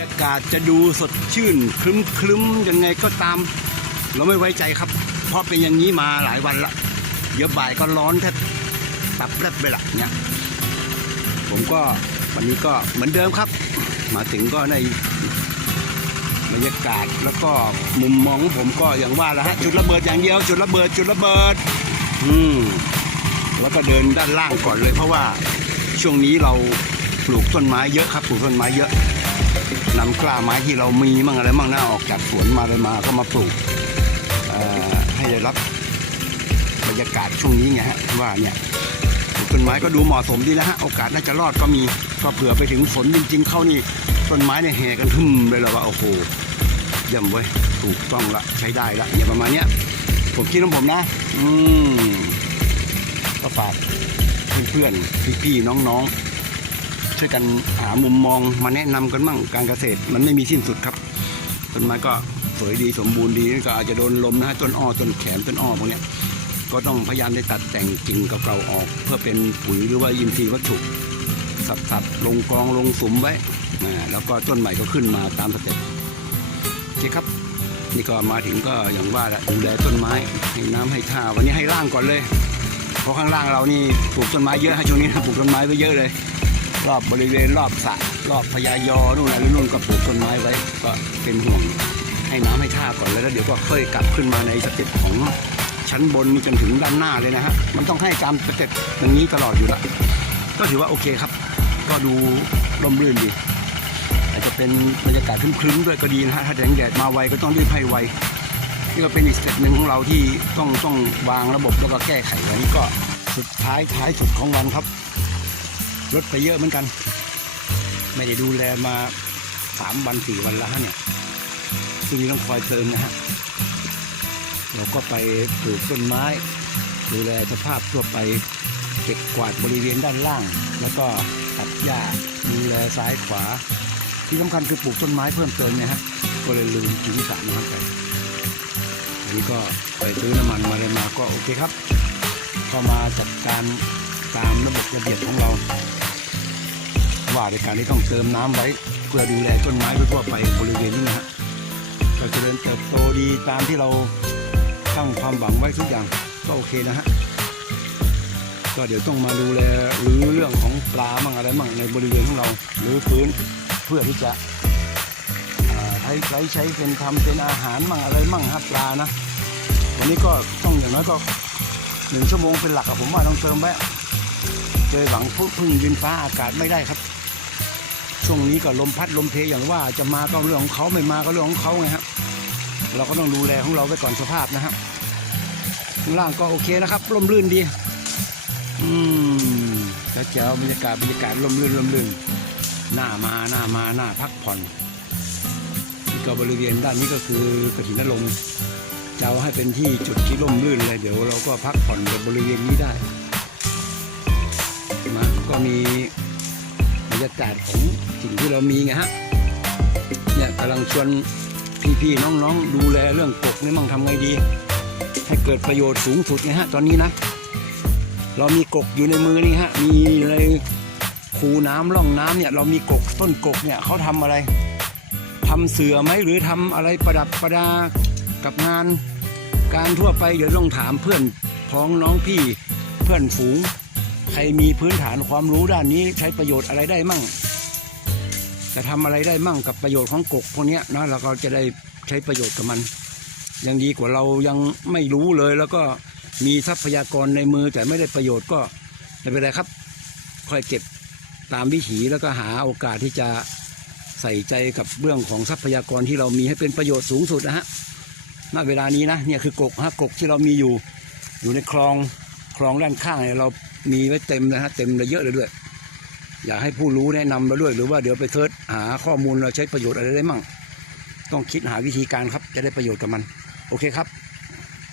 ยากาศจะดูสดชื่นคลึ้มคลึ้มยังไงก็ตาม เราไม่ไว้ใจครับ เพราะเป็นอย่างนี้มาหลายวันละเดี๋ยวบ่ายก็ร้อนแทบตับแลบไปละเนี่ยผมก็วันนี้ก็เหมือนเดิมครับ มาถึงก็ในบรรยากาศแล้วก็มุมมองของผมก็อย่างว่าแล้วฮะจุดระเบิดอย่างเดียว จุดระเบิด จุดระเบิด อืมแล้วก็เดินด้านล่างก่อนเลยเพราะว่าช่วงนี้เราปลูกต้นไม้เยอะครับปลูกต้นไม้เยอะ นำกล้าไม้ที่เรามีมั่งอะไรมั่งหน้าออกจากสวนมาเลยมาก็มาปลูกให้ได้รับบรรยากาศช่วงนี้ไงฮะว่าเนี่ยต้นไม้ก็ดูเหมาะสมดีนะฮะโอกาสน่าจะรอดก็มีก็เผื่อไปถึงฝนจริง ๆ เข้านี่ต้นไม้เนี่ยแห่กันหึมเลยละว่าโอ้โหเยี่ยมเว้ยถูกต้องละใช้ได้ละเนี่ยประมาณเนี้ยผมคิดของผมนะ อืมก็ฝากเพื่อนๆพี่ๆน้องๆ ช่วยกันหามุมมองมาแนะนำกันมั่งการเกษตร มันไม่มีสิ้นสุดครับต้นไม้ก็สวยดีสมบูรณ์ดีก็อาจจะโดนลมนะฮะต้นอ้อต้นแขมต้นอ้อพวกเนี้ยก็ต้องพยายามได้ตัดแต่งกิ่งเก่าๆออก เพื่อเป็นปุ๋ยหรือว่าอินทรีย์วัตถุสับๆลงกองลงสุมไว้แล้วก็ต้นใหม่ก็ขึ้นมาตามสเต็ปโอเคครับนี่ก็มาถึงก็อย่างว่าแหละดูแลต้นไม้ให้น้ำให้ท่าวันนี้ให้ล่างก่อนเลย เพราะข้างล่างเรานี่ปลูกต้นไม้เยอะฮะช่วงนี้ปลูกต้นไม้ไว้เยอะเลย รอบบริเวณรอบสระรอบพญายอนู่นอะไรนู่นก็ปลูกต้นไม้ไว้ ก็เป็นห่วงให้น้ำให้ท่าก่อนแล้วแล้วเดี๋ยวก็ค่อยกลับขึ้นมาในสเต็ปของชั้นบนนี่จนถึงด้านหน้าเลยนะฮะมันต้องให้ตามสเต็ปอย่างนี้ตลอดอยู่ละก็ถือว่าโอเคครับ ก็ดูร่มรื่นดีอาจจะเป็นบรรยากาศครึ้มๆด้วยก็ดีนะฮะถ้าแดงแดดมาไวก็ต้องรีบให้ไวนี่ก็เป็นอีกสเต็ปหนึ่งของเราที่ต้องต้องวางระบบแล้วก็แก้ไขวันนี้ก็สุดท้ายท้ายสุดของวันครับ รถไปเยอะเหมือนกัน ไม่ได้ดูแลมาสามวันสี่วันแล้วฮะเนี่ยซึ่งต้องคอยเติมนะฮะเราก็ไปปลูกต้นไม้ ดูแลสภาพทั่วไปเก็บกวาดบริเวณด้านล่าง แล้วก็ตัดหญ้าดูแลซ้ายขวา ที่สำคัญคือปลูกต้นไม้เพิ่มเติมเนี่ยฮะก็เลยลืมทิ้งสระน้ำไปอันนี้ก็ไปซื้อน้ำมันมาเลยมาก็โอเคครับ ก็มาจัดการตามระบบระเบียบของเรา ว่าในการที่ต้องเติมน้ำไว้ เพื่อดูแลต้นไม้ทั่วไปบริเวณนี้นะฮะก็เจริญเติบโตดีตามที่เราตั้งความหวังไว้ทุกอย่างก็โอเคนะฮะก็เดี๋ยวต้องมาดูแลหรือเรื่องของปลามั่งอะไรมั่งในบริเวณของเราหรือพื้นเพื่อที่จะใช้ใช้ใช้เป็นทำเป็นอาหารมั่งอะไรมั่งฮะปลานะวันนี้ก็ต้องอย่างน้อยก็หนึ่งชั่วโมงเป็นหลักอะผมว่าต้องเติมไว้เจอหวังพึ่งพึ่งยืนฟ้าอากาศไม่ได้ครับ ช่วงนี้ก็ลมพัดลมเพอย่างว่าจะมาก็เรื่องของเขาไม่มาก็เรื่องของเขาไงฮะเราก็ต้องดูแลของเราไว้ก่อนสภาพนะฮะล่างก็โอเคนะครับร่มรื่นดี อืมแล้วเจ้าบรรยากาศบรรยากาศร่มรื่นร่มรื่นหน้ามาหน้ามาหน้าพักผ่อนนี่ก็บริเวณด้านนี้ก็คือกระถินนรงค์จะเอาให้เป็นที่จุดที่ร่มรื่นเลยเดี๋ยวเราก็พักผ่อนในบริเวณนี้ได้มาก็มี ยากาศของสิ่งที่เรามีไงฮะเนี่ยกำลังชวนพี่ๆน้องๆ ดูแลเรื่องกกนี่มั่งทำไงดี ให้เกิดประโยชน์สูงสุดไงฮะตอนนี้นะ เรามีกกอยู่ในมือนี่ฮะมีอะไรคูน้ำร่องน้ำเนี่ยเรามีกกต้นกกเนี่ยเขาทำอะไรทำเสือไหมหรือทำอะไรประดับประดากับงาน การทั่วไปเดี๋ยวต้องถามเพื่อนพ้องน้องพี่เพื่อนฝูง ใครมีพื้นฐานความรู้ด้านนี้ใช้ประโยชน์อะไรได้มั่ง จะทำอะไรได้มั่งกับประโยชน์ของกกพวกนี้นะเราก็จะได้ใช้ประโยชน์กับมัน ยังดีกว่าเรายังไม่รู้เลยแล้วก็มีทรัพยากรในมือแต่ไม่ได้ประโยชน์ก็ไม่เป็นไรครับ ค่อยเก็บตามวิถีแล้วก็หาโอกาสที่จะใส่ใจกับเรื่องของทรัพยากรที่เรามีให้เป็นประโยชน์สูงสุดนะฮะณเวลานี้นะเนี่ยคือกกฮะกกที่เรามีอยู่อยู่ในคลอง ลองด้านข้างเนี่ยเรามีไว้เต็มนะฮะเต็มเลยเยอะเลยด้วย อยากให้ผู้รู้แนะนำมาด้วย หรือว่าเดี๋ยวไปเสิร์ชหาข้อมูลเราใช้ประโยชน์อะไรได้มั่ง ต้องคิดหาวิธีการครับจะได้ประโยชน์กับมัน โอเคครับ